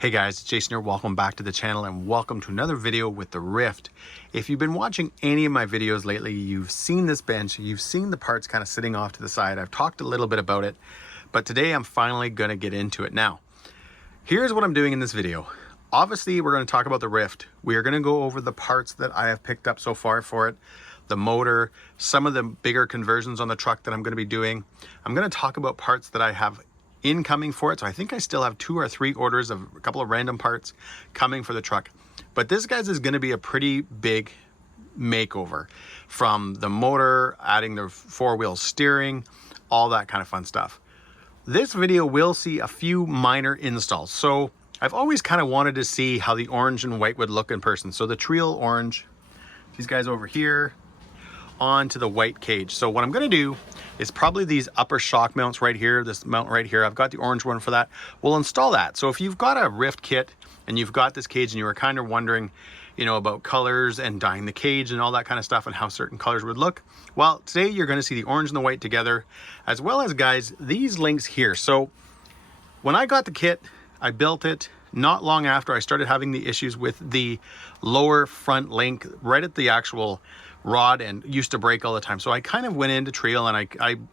Hey guys, it's Jason here. Welcome back to the channel and welcome to another video with the Ryft. If you've been watching any of my videos lately, you've seen this bench, you've seen the parts kind of sitting off to the side. I've talked a little bit about it, but today I'm finally going to get into it. Now, here's what I'm doing in this video. Obviously, we're going to talk about the Ryft. We are going to go over the parts that I have picked up so far for it, the motor, some of the bigger conversions on the truck that I'm going to be doing. I'm going to talk about parts that I have incoming for it. So I think I still have 2 or 3 orders of a couple of random parts coming for the truck. But this, guys, is going to be a pretty big makeover, from the motor, adding the 4-wheel steering, all that kind of fun stuff. This video will see a few minor installs. So I've always kind of wanted to see how the orange and white would look in person. So the Treal orange, these guys over here, onto the white cage. So what I'm going to do is probably these upper shock mounts right here, this mount right here. I've got the orange one for that. We'll install that. So if you've got a Ryft kit and you've got this cage and you were kind of wondering, you know, about colors and dyeing the cage and all that kind of stuff and how certain colors would look, well, today you're going to see the orange and the white together, as well as, guys, these links here. So when I got the kit, I built it. Not long after, I started having the issues with the lower front link right at the actual rod and used to break all the time. So I kind of went into Treal and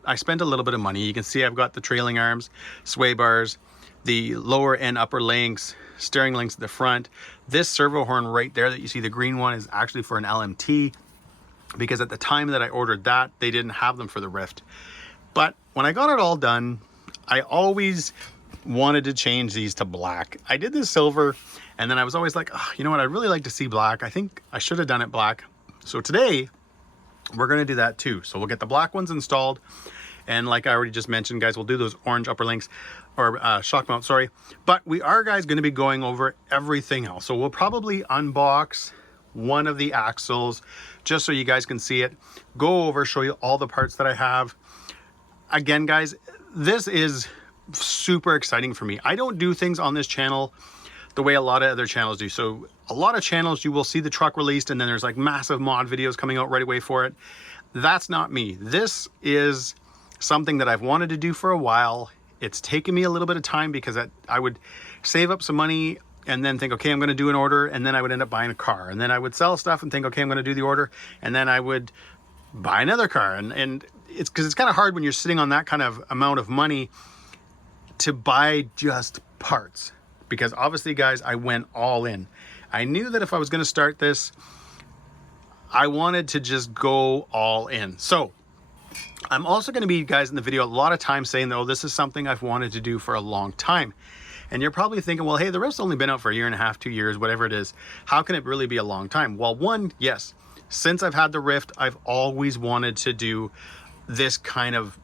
I spent a little bit of money. You can see I've got the trailing arms, sway bars, the lower and upper links, steering links at the front. This servo horn right there that you see, the green one, is actually for an LMT, because at the time that I ordered that, they didn't have them for the Ryft. But when I got it all done, I always wanted to change these to black. I did this silver, and then I was always like, oh, you know what, I'd really like to see black. I think I should have done it black. So today we're going to do that too. So we'll get the black ones installed, and like I already just mentioned, guys, we'll do those orange upper links, or shock mount, sorry. But we are, guys, going to be going over everything else. So we'll probably unbox one of the Axials just so you guys can see it, go over, show you all the parts that I have. Again, guys, this is super exciting for me. I don't do things on this channel the way a lot of other channels do. So a lot of channels, you will see the truck released and then there's like massive mod videos coming out right away for it. That's not me. This is something that I've wanted to do for a while. It's taken me a little bit of time because I would save up some money and then think, okay, I'm going to do an order, and then I would end up buying a car, and then I would sell stuff and think, okay, I'm going to do the order, and then I would buy another car. And it's because it's kind of hard when you're sitting on that kind of amount of money to buy just parts. Because obviously, guys, I went all in. I knew that if I was going to start this, I wanted to just go all in. So I'm also going to be, guys, in the video a lot of times saying, though, this is something I've wanted to do for a long time. And you're probably thinking, well, hey, the Ryft's only been out for 1.5 years, 2 years, whatever it is. How can it really be a long time? Well, one, yes, since I've had the Ryft, I've always wanted to do this kind of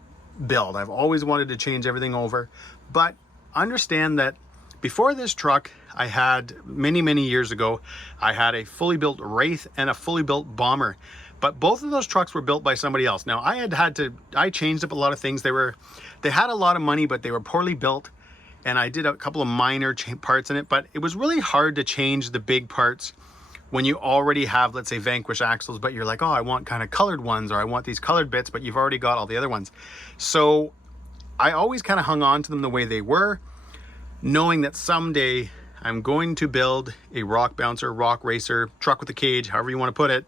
build. I've always wanted to change everything over. But understand that before this truck, I had many years ago, I had a fully built Wraith and a fully built Bomber. But both of those trucks were built by somebody else. Now, I changed up a lot of things. They had a lot of money, but they were poorly built. And I did a couple of minor parts in it, but it was really hard to change the big parts when you already have, let's say, Vanquish axles, but you're like, oh, I want kind of colored ones, or I want these colored bits, but you've already got all the other ones. So I always kind of hung on to them the way they were, knowing that someday I'm going to build a rock bouncer, rock racer, truck with a cage, however you want to put it,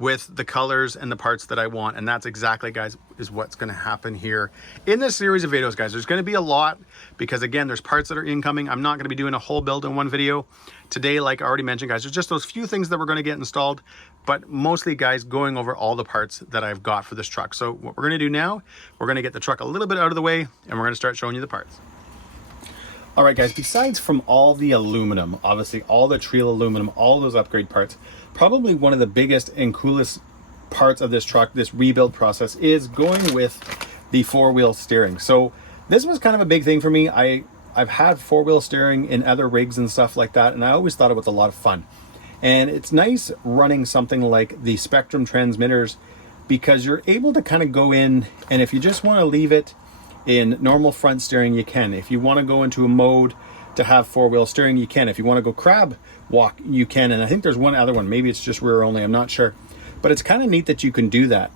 with the colors and the parts that I want. And that's exactly, guys, is what's going to happen here in this series of videos, guys. There's going to be a lot because, again, there's parts that are incoming. I'm not going to be doing a whole build in one video today. Like I already mentioned, guys, there's just those few things that we're going to get installed, but mostly, guys, going over all the parts that I've got for this truck. So what we're going to do now, we're going to get the truck a little bit out of the way, and we're going to start showing you the parts. All right, guys, besides from all the aluminum, obviously all the Treal aluminum, all those upgrade parts, probably one of the biggest and coolest parts of this truck, this rebuild process, is going with the 4-wheel steering. So this was kind of a big thing for me. I've had 4-wheel steering in other rigs and stuff like that, and I always thought it was a lot of fun. And it's nice running something like the Spectrum transmitters, because you're able to kind of go in, and if you just want to leave it in normal front steering, you can. If you want to go into a mode to have 4-wheel steering, you can. If you want to go crab walk, you can. And I think there's one other one, maybe it's just rear only, I'm not sure, but it's kind of neat that you can do that.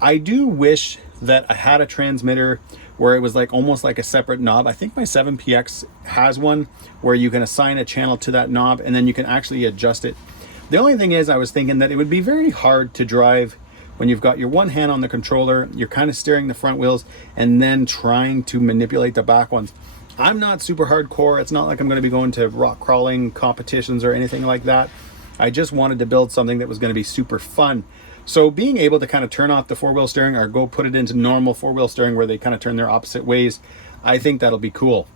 I do wish that I had a transmitter where it was like almost like a separate knob. I think my 7PX has one where you can assign a channel to that knob and then you can actually adjust it. The only thing is, I was thinking that it would be very hard to drive when you've got your one hand on the controller, you're kind of steering the front wheels and then trying to manipulate the back ones. I'm not super hardcore. It's not like I'm going to be going to rock crawling competitions or anything like that. I just wanted to build something that was going to be super fun. So being able to kind of turn off the four-wheel steering or go put it into normal four-wheel steering where they kind of turn their opposite ways, I think that'll be cool.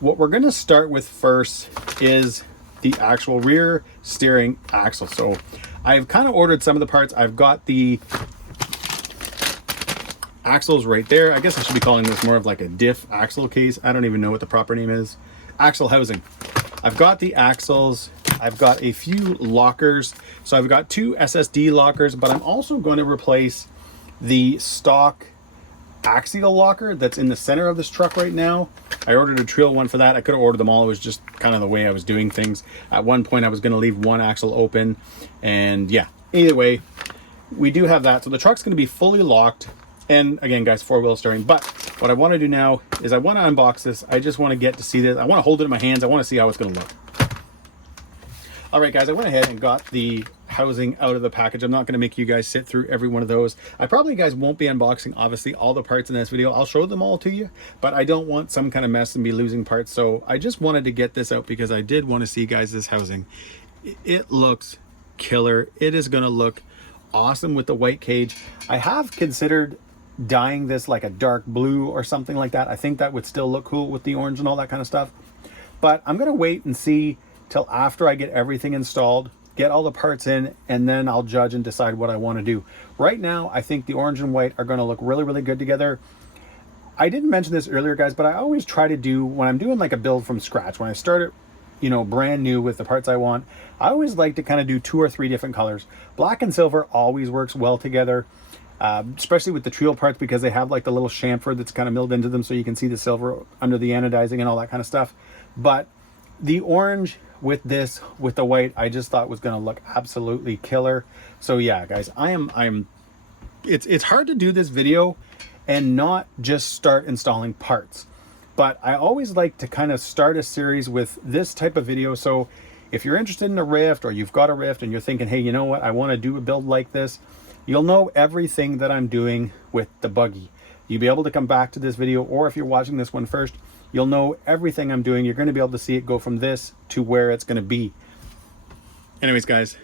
What we're going to start with first is the actual rear steering axle. So I've kind of ordered some of the parts. I've got the axles right there. I guess I should be calling this more of like a diff axle case. I don't even know what the proper name is. Axle housing. I've got the axles. I've got a few lockers. So I've got 2 SSD lockers, but I'm also going to replace the stock Axial locker that's in the center of this truck right now. I ordered a Treal one for that. I could have ordered them all. It was just kind of the way I was doing things. At one point, I was going to leave one axle open. And yeah, either way, we do have that. So the truck's going to be fully locked. And again, guys, four-wheel steering. But what I want to do now is I want to unbox this. I just want to get to see this. I want to hold it in my hands. I want to see how it's going to look. All right, guys, I went ahead and got the housing out of the package. I'm not going to make you guys sit through every one of those. I probably, guys, won't be unboxing, obviously, all the parts in this video. I'll show them all to you, but I don't want some kind of mess and be losing parts. So I just wanted to get this out because I did want to see, guys, this housing. It looks killer. It is going to look awesome with the white cage. I have considered dyeing this like a dark blue or something like that. I think that would still look cool with the orange and all that kind of stuff. But I'm going to wait and see till after I get everything installed, get all the parts in, and then I'll judge and decide what I want to do. Right now, I think the orange and white are going to look really, really good together. I didn't mention this earlier, guys, but I always try to do, when I'm doing like a build from scratch, when I start it, you know, brand new with the parts I want, I always like to kind of do 2 or 3 different colors. Black and silver always works well together, especially with the Treal parts because they have like the little chamfer that's kind of milled into them so you can see the silver under the anodizing and all that kind of stuff. But the orange with this, with the white, I just thought was going to look absolutely killer. So yeah, guys, it's hard to do this video and not just start installing parts. But I always like to kind of start a series with this type of video. So if you're interested in a Ryft or you've got a Ryft and you're thinking, hey, you know what, I want to do a build like this, you'll know everything that I'm doing with the buggy. You'll be able to come back to this video, or if you're watching this one first, you'll know everything I'm doing. You're going to be able to see it go from this to where it's going to be. Anyways, guys,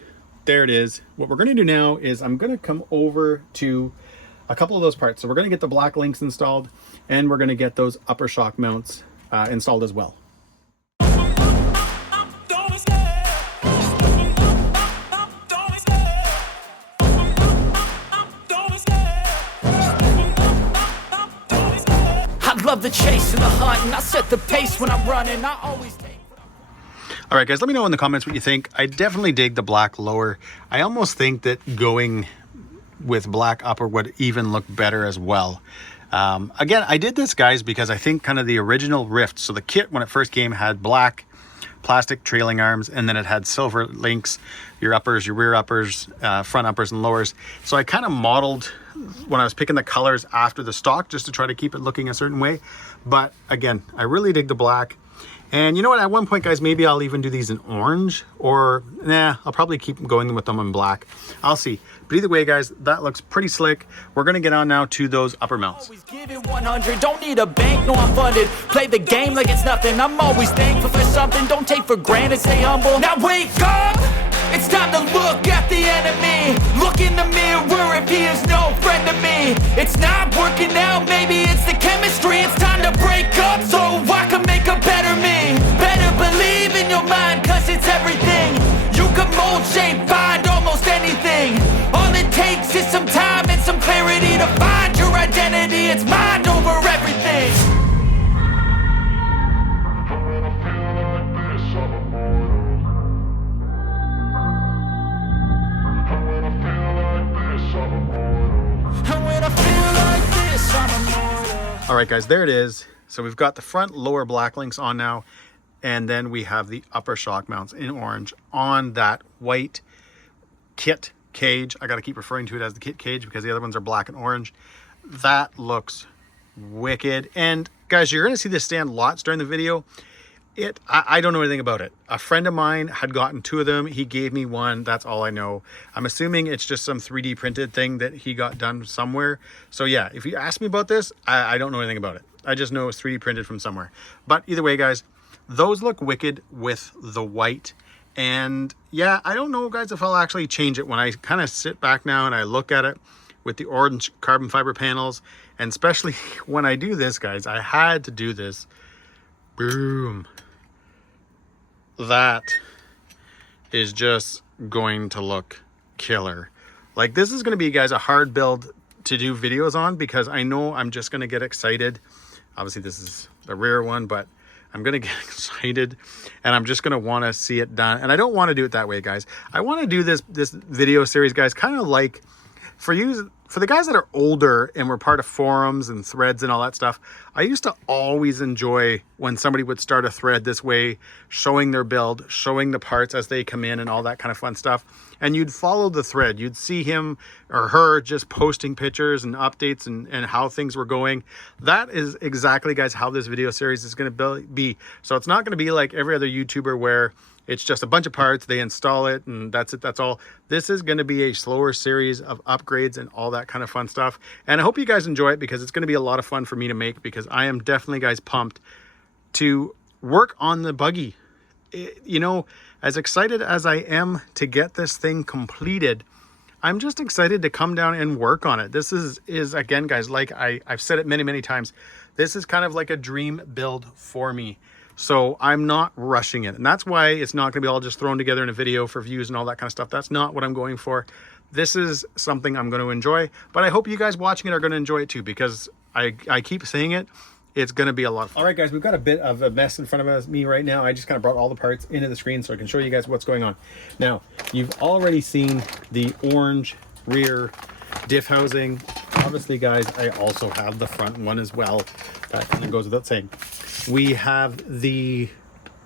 there it is. What we're going to do now is I'm going to come over to a couple of those parts. So we're going to get the black links installed, and we're going to get those upper shock mounts installed as well. Love the chase and the hunt, and I set the pace when I'm running. I always take... All right, guys, let me know in the comments what you think. I definitely dig the black lower. I almost think that going with black upper would even look better as well. Again, I did this, guys, because I think kind of the original Ryft, so the kit when it first came had black plastic trailing arms, and then it had silver links, your uppers, your rear uppers, front uppers and lowers. So I kind of modeled when I was picking the colors after the stock just to try to keep it looking a certain way. But again, I really dig the black. And you know what, at one point, guys, maybe I'll even do these in orange, or nah, I'll probably keep going with them in black. I'll see. But either way, guys, that looks pretty slick. We're gonna get on now to those upper mounts. Always give it 100, don't need a bank, no I'm funded. Play the game like it's nothing, I'm always thankful for something. Don't take for granted, stay humble. Now wake up, it's time to look at the enemy. Look in the mirror if he is no friend to me. It's not working out, maybe it's the chemistry. It's time to break up so I can make a better me. Better believe in your mind, cause it's everything. You can mold, shape, find almost anything. All it takes is some time and some clarity to find your identity. It's mind over everything. All right, guys, there it is. So we've got the front lower black links on now, and then we have the upper shock mounts in orange on that white kit cage. I got to keep referring to it as the kit cage because the other ones are black and orange. That looks wicked. And guys, you're gonna see this stand lots during the video. I don't know anything about it. A friend of mine had gotten 2 of them. He gave me one. That's all I know. I'm assuming it's just some 3D printed thing that he got done somewhere. So yeah, if you ask me about this, I don't know anything about it. I just know it's 3D printed from somewhere. But either way, guys, those look wicked with the white. And yeah, I don't know, guys, if I'll actually change it when I kind of sit back now and I look at it with the orange carbon fiber panels. And especially when I do this, guys, I had to do this. Boom. That is just going to look killer. Like, this is going to be, guys, a hard build to do videos on, because I know I'm just going to get excited. Obviously this is the rear one, but I'm going to get excited and I'm just going to want to see it done. And I don't want to do it that way, guys. I want to do this video series, guys, kind of like for you, for the guys that are older and were part of forums and threads and all that stuff. I used to always enjoy when somebody would start a thread this way, showing their build, showing the parts as they come in and all that kind of fun stuff. And you'd follow the thread. You'd see him or her just posting pictures and updates and how things were going. That is exactly, guys, how this video series is going to be. So it's not going to be like every other YouTuber where it's just a bunch of parts, they install it, and that's it, that's all. This is going to be a slower series of upgrades and all that kind of fun stuff. And I hope you guys enjoy it, because it's going to be a lot of fun for me to make, because I am definitely, guys, pumped to work on the buggy. You know, as excited as I am to get this thing completed, I'm just excited to come down and work on it. This is again, guys, like I've said it many, many times, this is kind of like a dream build for me. So I'm not rushing it. And that's why it's not going to be all just thrown together in a video for views and all that kind of stuff. That's not what I'm going for. This is something I'm going to enjoy. But I hope you guys watching it are going to enjoy it too, because I keep saying it. It's going to be a lot of fun. All right, guys, we've got a bit of a mess in front of me right now. I just kind of brought all the parts into the screen so I can show you guys what's going on. Now, you've already seen the orange rear diff housing. Obviously, guys, I also have the front one as well. That kind of goes without saying. We have the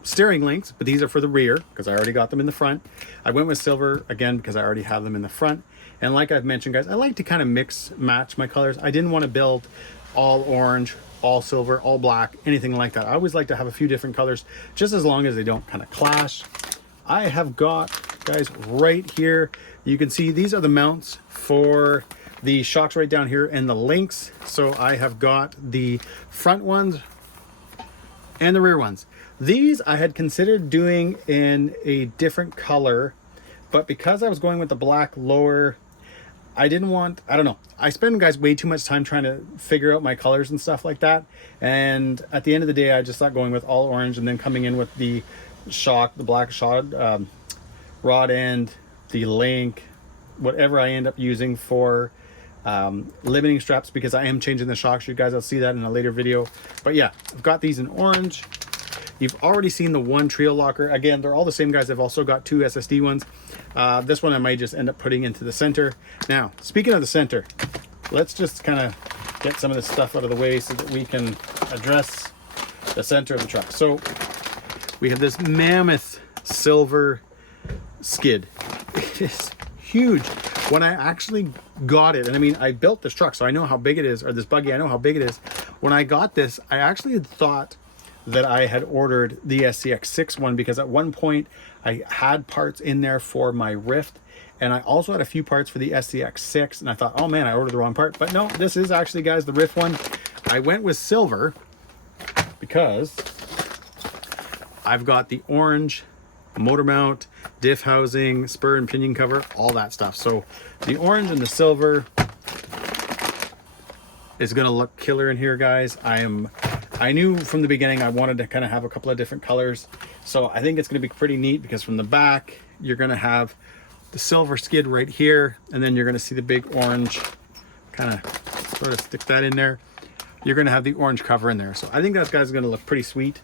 steering links, but these are for the rear because I already got them in the front. I went with silver again because I already have them in the front. And like I've mentioned, guys, I like to kind of mix match my colors. I didn't want to build all orange, all silver, all black, anything like that. I always like to have a few different colors, just as long as they don't kind of clash. I have got, guys, right here, you can see these are the mounts for the shocks right down here and the links. So I have got the front ones and the rear ones. These I had considered doing in a different color, but because I was going with the black lower, I didn't want, I don't know. I spend, guys, way too much time trying to figure out my colors and stuff like that. And at the end of the day, I just thought going with all orange and then coming in with the shock, the black shock, rod end, the link, whatever I end up using for limiting straps, because I am changing the shocks. You guys will see that in a later video. But yeah, I've got these in orange. You've already seen the one Treal locker. Again, they're all the same, guys. I've also got two SSD ones. This one I might just end up putting into the center. Now, speaking of the center, let's just kind of get some of this stuff out of the way so that we can address the center of the truck. So we have this mammoth silver skid. It is huge. When I actually got it, and I mean, I built this truck, so I know how big it is, or this buggy, I know how big it is. When I got this, I actually had thought that I had ordered the SCX6 one, because at one point I had parts in there for my Ryft, and I also had a few parts for the SCX6, and I thought, oh man, I ordered the wrong part. But no, this is actually, guys, the Ryft one. I went with silver because I've got the orange motor mount, diff housing, spur and pinion cover, all that stuff. So the orange and the silver is gonna look killer in here, guys. I knew from the beginning I wanted to kind of have a couple of different colors. So I think it's gonna be pretty neat, because from the back, you're gonna have the silver skid right here, and then you're gonna see the big orange, kind of sort of stick that in there. You're gonna have the orange cover in there. So I think that guy's gonna look pretty sweet.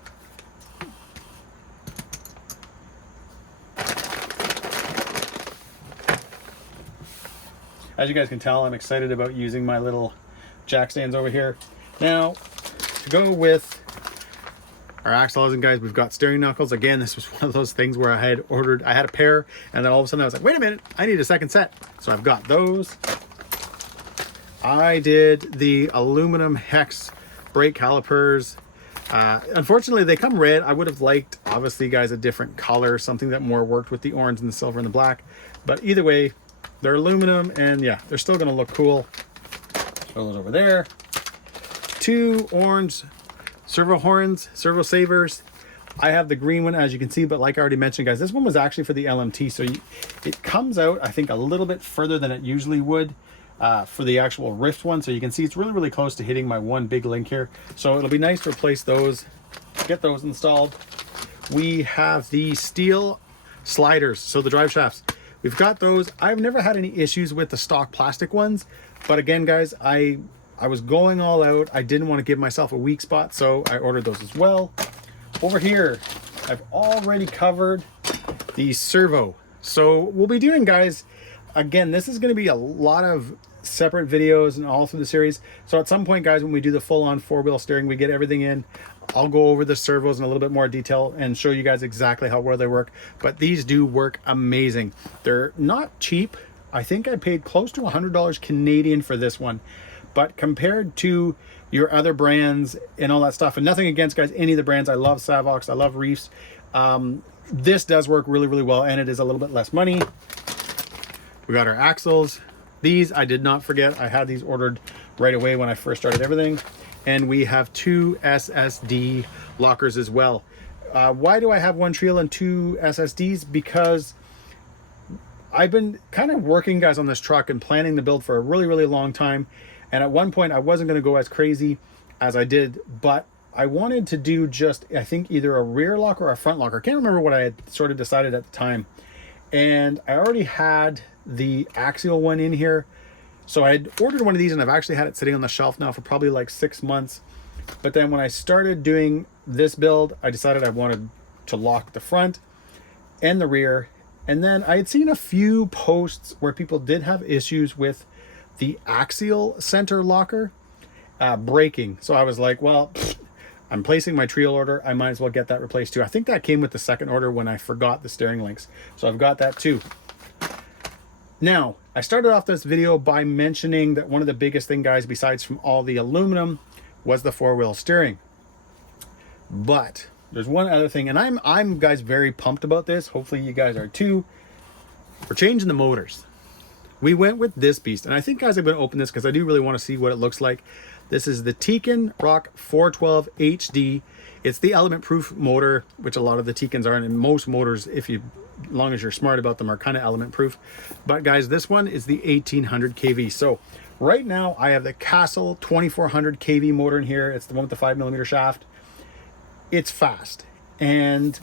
As you guys can tell, I'm excited about using my little jack stands over here. Now, to go with our Axial housing, guys, we've got steering knuckles. Again, this was one of those things where I had a pair, and then all of a sudden I was like, wait a minute, I need a second set. So I've got those. I did the aluminum hex brake calipers. Unfortunately, they come red. I would have liked, obviously, guys, a different color, something that more worked with the orange and the silver and the black. But either way, they're aluminum, and yeah, they're still going to look cool. Throw those over there. 2 orange servo horns, servo savers. I have the green one, as you can see, but like I already mentioned, guys, this one was actually for the LMT, so it comes out, I think, a little bit further than it usually would for the actual Ryft one. So you can see it's really, really close to hitting my one big link here. So it'll be nice to replace those, get those installed. We have the steel sliders, so the drive shafts. We've got those. I've never had any issues with the stock plastic ones, but again, guys, I was going all out. I didn't want to give myself a weak spot, so I ordered those as well. Over here, I've already covered the servo. So we'll be doing, guys, again, this is going to be a lot of separate videos and all through the series. So at some point, guys, when we do the full-on 4-wheel steering, we get everything in, I'll go over the servos in a little bit more detail and show you guys exactly how well they work. But these do work amazing. They're not cheap. I think I paid close to $100 Canadian for this one. But compared to your other brands and all that stuff, and nothing against, guys, any of the brands. I love Savox, I love Ryfts. This does work really, really well, and it is a little bit less money. We got our axles. These I did not forget. I had these ordered right away when I first started everything. And we have 2 SSD lockers as well. Why do I have 1 Treal and 2 SSDs? Because I've been kind of working, guys, on this truck and planning the build for a really, really long time. And at one point, I wasn't going to go as crazy as I did, but I wanted to do just, I think, either a rear lock or a front lock. I can't remember what I had sort of decided at the time. And I already had the Axial one in here. So I had ordered one of these, and I've actually had it sitting on the shelf now for probably like 6 months. But then when I started doing this build, I decided I wanted to lock the front and the rear. And then I had seen a few posts where people did have issues with the Axial center locker breaking. So I was like, well, I'm placing my Treal order. I might as well get that replaced too. I think that came with the second order when I forgot the steering links. So I've got that too. Now, I started off this video by mentioning that one of the biggest thing, guys, besides from all the aluminum, was the 4-wheel steering. But there's one other thing, and I'm guys, very pumped about this. Hopefully you guys are too. We're changing the motors. We went with this beast, and I think, guys, I'm going to open this because I do really want to see what it looks like. This is the Tekin ROC412HD. It's the element-proof motor, which a lot of the Tekins are, and most motors, as long as you're smart about them, are kind of element-proof. But, guys, this one is the 1800 kV. So right now, I have the Castle 2400 kV motor in here. It's the one with the 5mm shaft. It's fast, and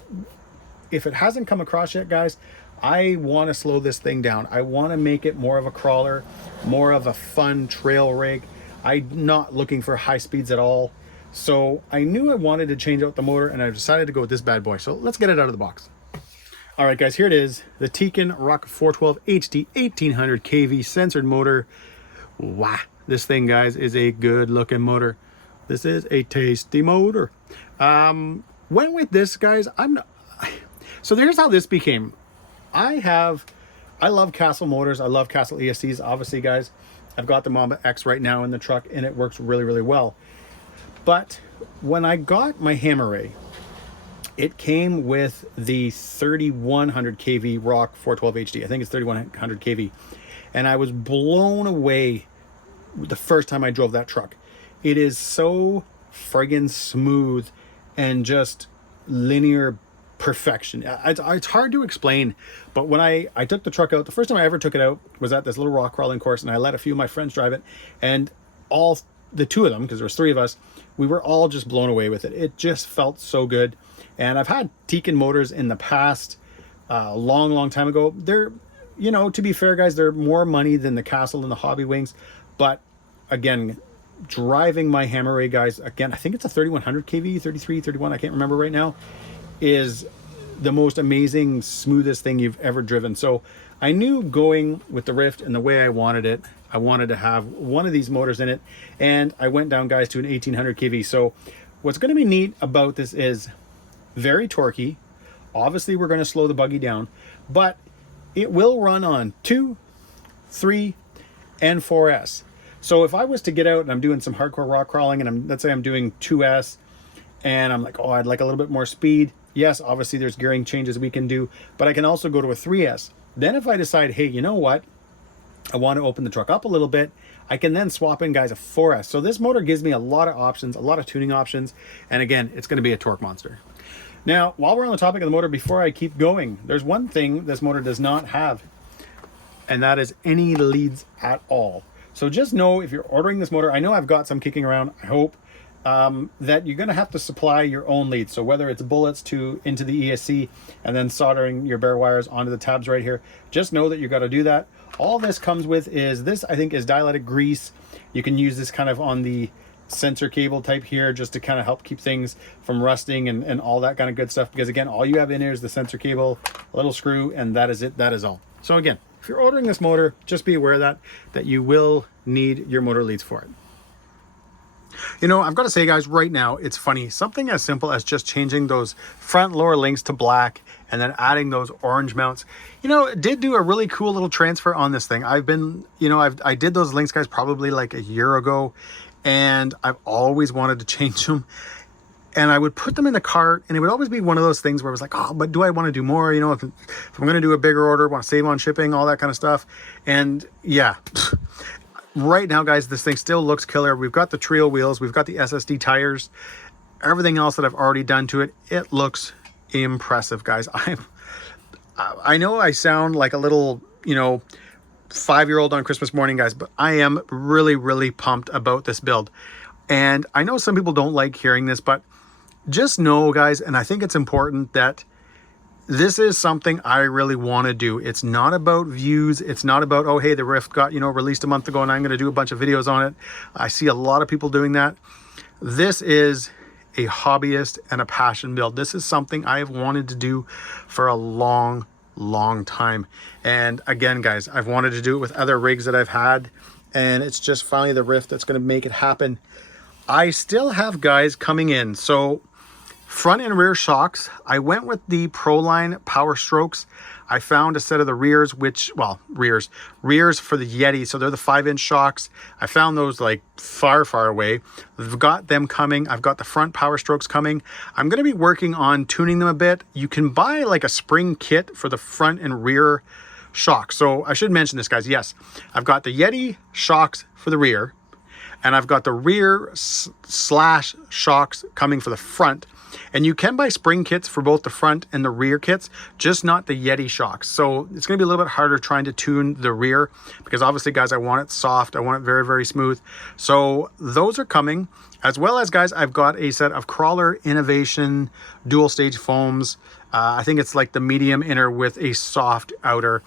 if it hasn't come across yet, guys, I want to slow this thing down. I want to make it more of a crawler, more of a fun trail rig. I'm not looking for high speeds at all. So I knew I wanted to change out the motor, and I decided to go with this bad boy. So let's get it out of the box. All right, guys, here it is. The Tekin ROC412HD 1800 kV censored motor. Wow, this thing, guys, is a good looking motor. This is a tasty motor. Went with this, guys. So here's how this became. I love Castle motors. I love Castle ESCs. Obviously, guys, I've got the Mamba X right now in the truck, and it works really, really well. But when I got my hammer ray, it came with the 3100 kV ROC412HD. I think it's 3100 kV. And I was blown away the first time I drove that truck. It is so friggin' smooth and just linear perfection. It's hard to explain, but when I took the truck out, the first time I ever took it out was at this little rock crawling course, and I let a few of my friends drive it, and the 2 of them, because there was 3 of us, we were all just blown away with it. It just felt so good. And I've had Tekin motors in the past, a long time ago. They're, you know, to be fair, guys, they're more money than the Castle and the Hobby Wings, but again, driving my hammer ray, guys, again, I think it's a 3100 kV, 33, 31, I can't remember right now, is the most amazing, smoothest thing you've ever driven. So I knew going with the Ryft and the way I wanted it, I wanted to have one of these motors in it, and I went down, guys, to an 1800 kV. So what's going to be neat about this is very torquey. Obviously, we're going to slow the buggy down, but it will run on 2, 3, and 4S. So if I was to get out and I'm doing some hardcore rock crawling and let's say I'm doing 2S and I'm like, oh, I'd like a little bit more speed. Yes, obviously there's gearing changes we can do, but I can also go to a 3S. Then if I decide, hey, you know what? I want to open the truck up a little bit, I can then swap in, guys, a 4S. So this motor gives me a lot of options, a lot of tuning options. And again, it's going to be a torque monster. Now, while we're on the topic of the motor, before I keep going, there's one thing this motor does not have, and that is any leads at all. So just know if you're ordering this motor, I know I've got some kicking around, I hope, that you're going to have to supply your own leads. So whether it's bullets into the ESC and then soldering your bare wires onto the tabs right here, just know that you got to do that. All this comes with is this, I think, is dielectric grease. You can use this kind of on the sensor cable type here just to kind of help keep things from rusting and all that kind of good stuff. Because again, all you have in here is the sensor cable, a little screw, and that is it. That is all. So again, if you're ordering this motor, just be aware that you will need your motor leads for it. You know, I've got to say, guys, right now, it's funny. Something as simple as just changing those front lower links to black and then adding those orange mounts, you know, it did do a really cool little transfer on this thing. I've been, you know, I did those links, guys, probably like a year ago, and I've always wanted to change them. And I would put them in the cart, and it would always be one of those things where it was like, oh, but do I want to do more? You know, if I'm going to do a bigger order, want to save on shipping, all that kind of stuff. And yeah, right now, guys, this thing still looks killer. We've got the Treal wheels, we've got the SSD tires, everything else that I've already done to it. It looks impressive, guys. I know I sound like a little, you know, 5-year-old on Christmas morning, guys, but I am really, really pumped about this build. And I know some people don't like hearing this, but just know, guys, and I think it's important that this is something I really want to do. It's not about views. It's not about, oh, hey, the Ryft got, you know, released a month ago and I'm going to do a bunch of videos on it. I see a lot of people doing that. This is a hobbyist and a passion build. This is something I have wanted to do for a long time. And again, guys, I've wanted to do it with other rigs that I've had, and it's just finally the Ryft that's going to make it happen. I still have guys coming in. So front and rear shocks, I went with the Proline Power Strokes. I found a set of the rears, rears for the Yeti. So they're the 5-inch shocks. I found those like far away. I've got them coming. I've got the front Power Strokes coming. I'm going to be working on tuning them a bit. You can buy like a spring kit for the front and rear shocks. So I should mention this, guys. Yes, I've got the Yeti shocks for the rear, and I've got the rear slash shocks coming for the front. And you can buy spring kits for both the front and the rear kits, just not the Yeti shocks. So it's going to be a little bit harder trying to tune the rear because obviously, guys, I want it soft. I want it very, very smooth. So those are coming, as well as, guys, I've got a set of Crawler Innovation dual stage foams. I think it's like the medium inner with a soft outer.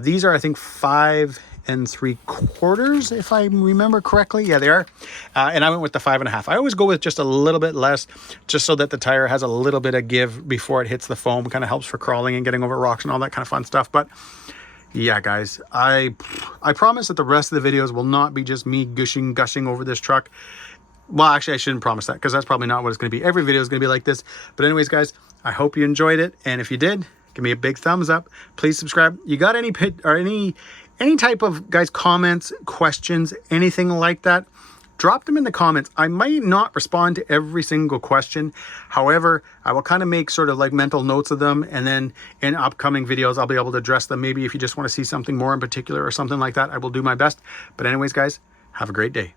These are, I think, 5 3/4, if I remember correctly. Yeah, they are. And I went with the 5.5. I always go with just a little bit less, just so that the tire has a little bit of give before it hits the foam. Kind of helps for crawling and getting over rocks and all that kind of fun stuff. But yeah, guys, I promise that the rest of the videos will not be just me gushing over this truck. Well, actually, I shouldn't promise that because that's probably not what it's going to be. Every video is going to be like this. But anyways, guys, I hope you enjoyed it. And if you did, give me a big thumbs up. Please subscribe. You got any any type of, guys, comments, questions, anything like that, drop them in the comments. I might not respond to every single question. However, I will kind of make sort of like mental notes of them, and then in upcoming videos, I'll be able to address them. Maybe if you just want to see something more in particular or something like that, I will do my best. But anyways, guys, have a great day.